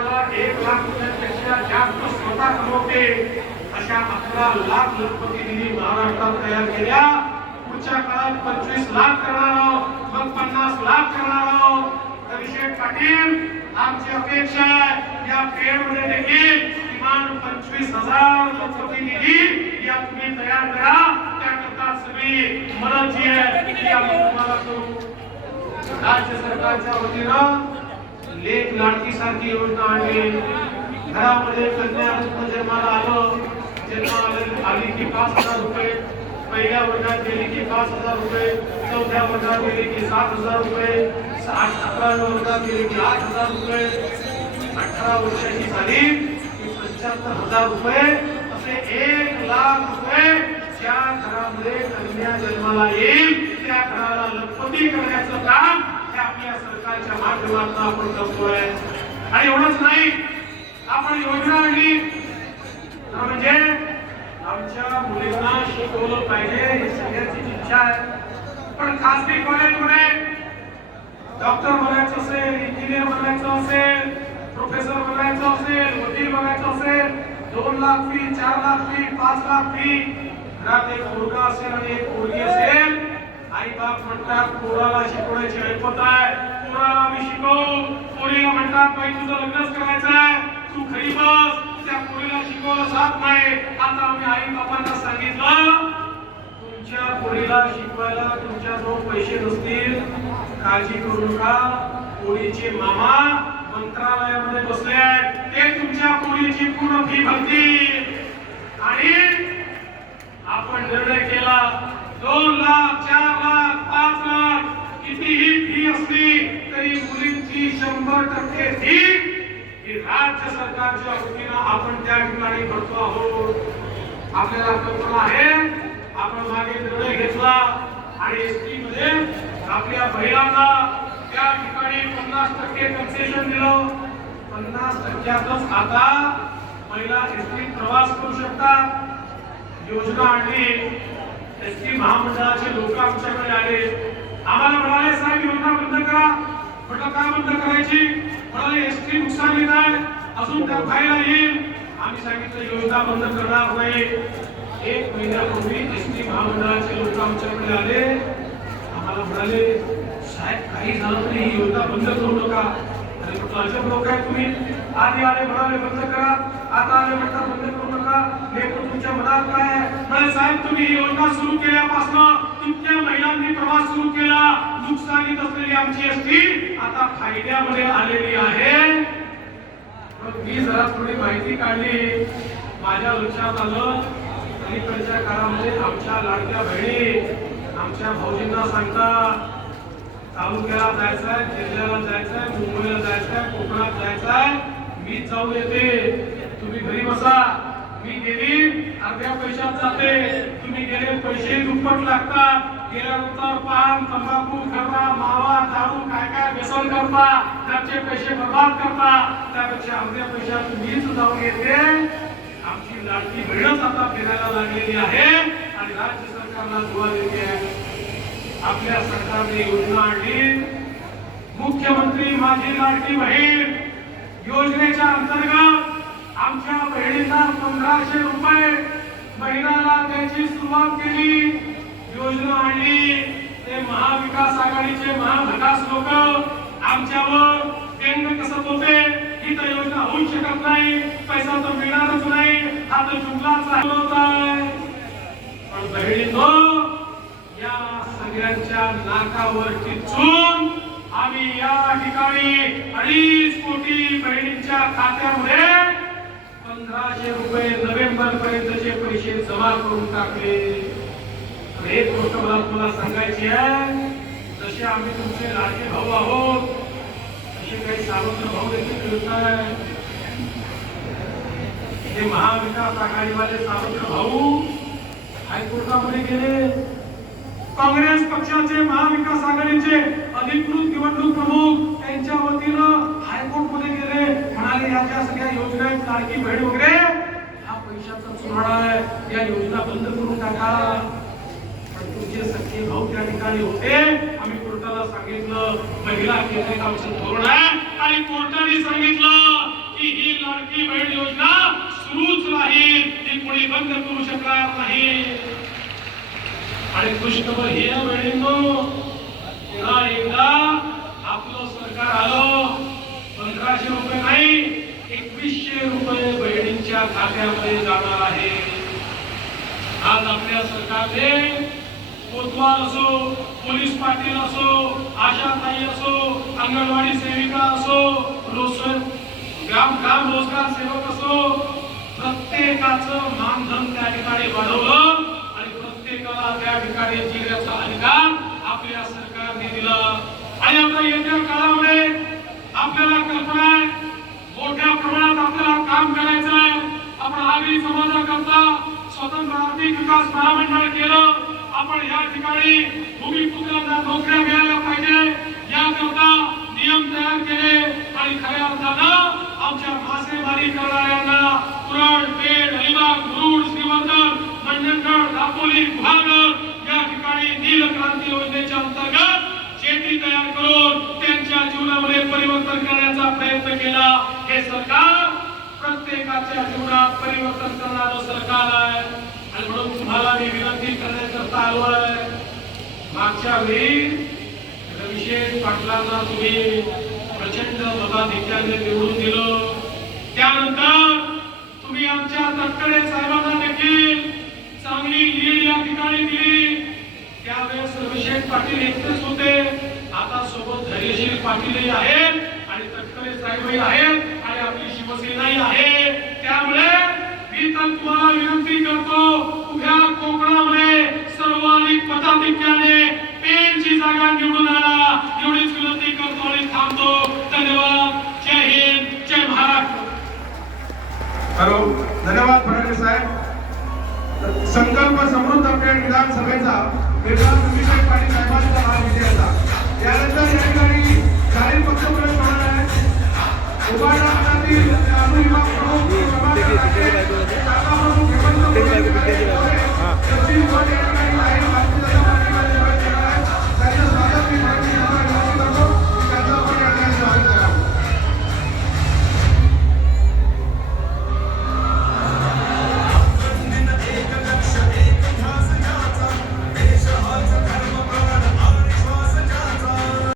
वर्षाला एक लाख रुपयांपेक्षा जास्त स्वतः कमवते अशा अकरा लाख लखपती महाराष्ट्रात तयार केल्या. पुढच्या काळात पंचवीस लाख करणार आहोत मग पन्नास लाख करणार आहोत. अभिषेक पाटील आमची अपेक्षा आहे या पेडमध्ये देखील किमान पंचवीस हजार लखपती या तुम्ही तयार करा. त्याकरता सगळी मदत जी आहे ती आम्ही तुम्हाला करू राज्य सरकारच्या वतीनं लेख लाडकी सारखी योजना आणली घरामध्ये कन्या रत्न जन्माला आलं। जन्माला आली की पाच हज़ार रुपये पहिल्या वर्गात गेली की पाच हज़ार रुपये चौथ्या वर्गात गेली की सात हज़ार रुपये आठ अकराव्या वर्गात गेली की आठ हज़ार रुपये अठरा वर्षाची झाली की पंच्याहत्तर हज़ार रुपये असे एक लाख रुपये ज्या घरामध्ये कन्या जन्माला येईल त्या घराला लखपती करण्याचं काम हे आपल्या सरकारच्या माध्यमातून आपण करतोय. आणि एवढंच नाही आपण योजना आणली. म्हणजे आमच्या मुलींना शिकवलं पाहिजे ही सगळ्यांची इच्छा आहे. पण खासगी कॉलेजमध्ये डॉक्टर बनायचं असेल इंजिनियर बनायचं असेल प्रोफेसर बनायचं असेल वकील बनायचं असेल दोन लाख फी चार लाख फी पाच लाख फी घरात एक मुलगा असेल आणि एक मुलगी असेल. आई बाप म्हणतात पोराला शिकवण्याची ऐपत आहे. पोराला मी शिकवू. पोरीला म्हणतात बाई तुझं लग्नच करायचं आहे. तू खरी बस. त्या पोरीला शिकवलं जात नाही. आता आम्ही आई बापांना सांगितलं तुमच्या पोरीला शिकवायला तुमच्या तुमच्याजवळ पैसे नसतील. काळजी करू नका. पोरीचे मामा मंत्रालयामध्ये बसले आहेत. ते तुमच्या पोरीची पूर्ण फी भरतील. आणि आपण निर्णय केला. दोन लाख चार टक्के फी ही राज्य सरकारच्या वतीनं आपण त्या ठिकाणी भरतो आहोत. आपल्याला कल्पना आहे आपण मागे निर्णय घेतला आणि एसटी मध्ये आपल्या महिलांना त्या ठिकाणी पन्नास टक्के कन्सेशन दिलं. पन्नास टक्क्यातच आता महिला एसटी प्रवास करू शकतात. योजना आणली. एसटी महामंडळाचे लोक आमच्याकडे आले. आम्हाला म्हणाले साहेब योजना बंद करा. म्हटलं का बंद करायची? म्हणाले एसटी नुकसानीत आहे अजून त्या खायला येईल. आम्ही सांगितलं योजना बंद करणार नाही. एक महिन्यापूर्वी एसटी महामंडळाचे लोक आमच्याकडे आले. आम्हाला म्हणाले साहेब काही झालं तरी ही योजना बंद करू नका. अरे म्हटलं अजब लोक आहे तुम्ही. आधी आले म्हणाले बंद करा. आता आले म्हणतात बंद करू नका नेमकं तुमच्या मनात काय आहे? साहेब तुम्ही ही योजना सुरू केल्यापासून तुमच्या महिलांनी प्रवास सुरू केला. नुकसानीत असलेली आमची एसटी आता फायद्यामध्ये आलेली आहे. मग मी जरा थोडी माहिती काढली. माझ्या लक्षात आलं. अलीकडच्या काळामध्ये आमच्या लाडक्या बहिणी आमच्या भाऊजींना सांगता तालुक्याला जायचंय जिल्ह्याला जायचंय मुंबईला जायचंय कोकणात जायचंय. मी जाऊन येते. तुम्ही घरी बसा. मी गेली अर्ध्या पैशात जाते. तुम्ही गेले पैसे दुप्पट लागतात. गेल्यानंतर पान तंबाखू खर्रा मावा दारू काय काय व्यसन करता. त्याचे पैसे बर्बाद करता. त्यापेक्षा अर्ध्या पैशात मीच जाऊन येते. आमची लाडकी बहीणच आता फिरायला लागलेली आहे आणि राज्य सरकारला दुवा देते. आपल्या सरकारने योजना आणली. मुख्यमंत्री माझी लाडकी बहीण योजनेच्या अंतर्गत आमच्या बहिणींना पंधराशे रुपये महिन्याला त्याची सुरुवात केली. योजना आणली. ते महाविकास आघाडीचे महाभकास लोक आमच्यावर व्यंग कसत होते ही तर योजना होऊ शकत नाही. पैसा तर मिळणारच नाही. हा तर जुगलाचा होत आहे. पण बहिणी या सगळ्यांच्या नाकावर टिचून आम्ही या ठिकाणी अडीच कोटी बहिणींच्या खात्यामध्ये पंधराशे रुपये नोव्हेंबर पर्यंतचे पैसे जमा करून टाकले. एक गोष्ट मला तुम्हाला सांगायची आहे. जसे आम्ही तुमचे लाडके भाऊ आहोत तसे काही सावत्र भाऊ देखील फिरत आहे ते महाविकास आघाडीवाले सावत्र भाऊ हायकोर्टामध्ये गेले. काँग्रेस पक्षाचे महाविकास आघाडीचे अधिकृत निवडणूक प्रमुख त्यांच्या वतीनं हायकोर्टमध्ये गेले. म्हणाले या ज्या सगळ्या योजना आहेत लाडकी बहीण वगैरे हा पैशाचा चुराडा आहे. या योजना बंद करून टाका. पण तुमचे सख्खे भाऊ त्या ठिकाणी होते. आम्ही कोर्टाला सांगितलं महिला केंद्रित आमचं धोरण आहे. आणि कोर्टाने सांगितलं की ही लाडकी बहीण योजना सुरूच राहील. ही कोणी बंद करू शकणार नाही. आणि खुशखबर हे हो, आहे बहिणींनो पुन्हा एकदा आपलं सरकार आलं। पंधराशे रुपये नाही एकवीसशे रुपये बहिणींच्या खात्यामध्ये जाणार आहे. आज आपल्या सरकारने कोतवाल असो पोलीस पाटील असो आशाताई असो अंगणवाडी सेविका असो रोजगार ग्राम ग्राम रोजगार सेवक असो प्रत्येकाचं मानधन त्या ठिकाणी वाढवलं. प्रत्येकाला त्या ठिकाणी जिल्ह्याचा अधिकार आपल्या सरकारने दिला. आणि आता येत्या काळामध्ये आपल्याला कल्पना आहे मोठ्या प्रमाणात आपल्याला काम करायचं आहे. आपण आगरी समाजाकरता स्वतंत्र आर्थिक विकास महामंडळ केलं. आपण या ठिकाणी भूमिपुत्रांना नोकऱ्या मिळाल्या पाहिजे. याकरता नियम तयार केले. आणि खऱ्या अर्थानं आमच्या मासेमारी करणाऱ्यांना पुरण पेठ अलिबाग मुरुड मंडणगड दापोली गुहागर या ठिकाणी नील क्रांती योजनेच्या अंतर्गत शेती तयार करून त्यांच्या जीवनामध्ये परिवर्तन करण्याचा प्रयत्न केला. हे सरकार प्रत्येकाच्या जीवनात परिवर्तन करणारं सरकार आहे. आणि म्हणून तुम्हाला मी विनंती करण्याकरता आलो आहे. मागच्या वेळी रविशेष पाटलांना तुम्ही प्रचंड मताधिक्याने निवडून दिलं. त्यानंतर तुम्ही आमच्या तटकरे साहेबांना देखील चांगली लीड या ठिकाणी दिली. त्यावेळेस अभिषेक पाटील एकटेच होते. आता सोबत धैर्यशील पाटीलही आहेत आणि तटकरे साहेबही आहेत आणि आपली शिवसेनाही आहे. त्यामुळे मी तर तुम्हाला विनंती करतो उभ्या कोकणामध्ये सर्वाधिक पदाधिक्याने पेनची जागा निवडून आणा. एवढीच विनंती करतो आणि थांबतो. धन्यवाद. जय हिंद. जय महाराष्ट्र. हॅलो. धन्यवाद फडणवीस साहेब. संकल्प समृद्ध पेठ विधानसभेचा विधान अभिषेक पाटील साहेबांचा हा विजयाचा त्यानंतर या ठिकाणी जाहीर पक्ष